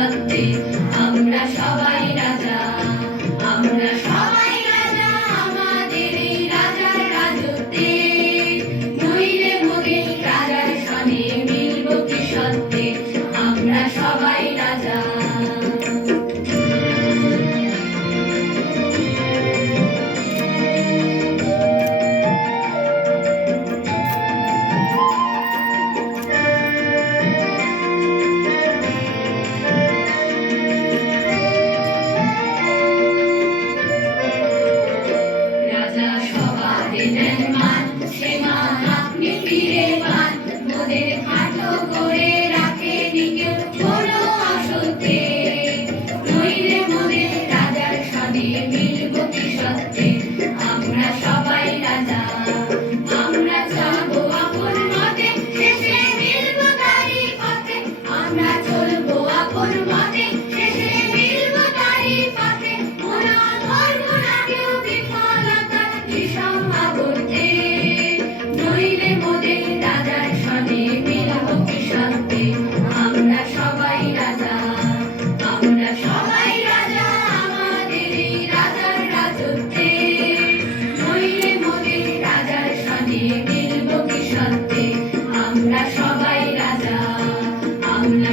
সত্ত্বে আমরা সবাই রাজা, আমরা সবাই রাজা আমাদের এই রাজার রাজত্বে। নইলে মোদের রাজার সনে মিলব কি সত্ত্বে আমরা সবাই রাজা। আমরা সবাই রাজা, আমরা চলবো আপন মতে, শেষে মিলবো তারই পথে। আমরা চলবো আপন মতে, শেষে মিলবো তারই পথে। মোরা ধরবো না কেউ বিফলতা বিষম আবর্তে। নইলে মোদের রাজার সনে মিলবো কি সত্ত্বে আমরা সবাই রাজা, আমরা সবাই রাজা আমাদের এই রাজার রাজত্বে। নইলে মোদের রাজার সনে মিলব কি সত্ত্বে আমরা সবাই রাজা, আমরা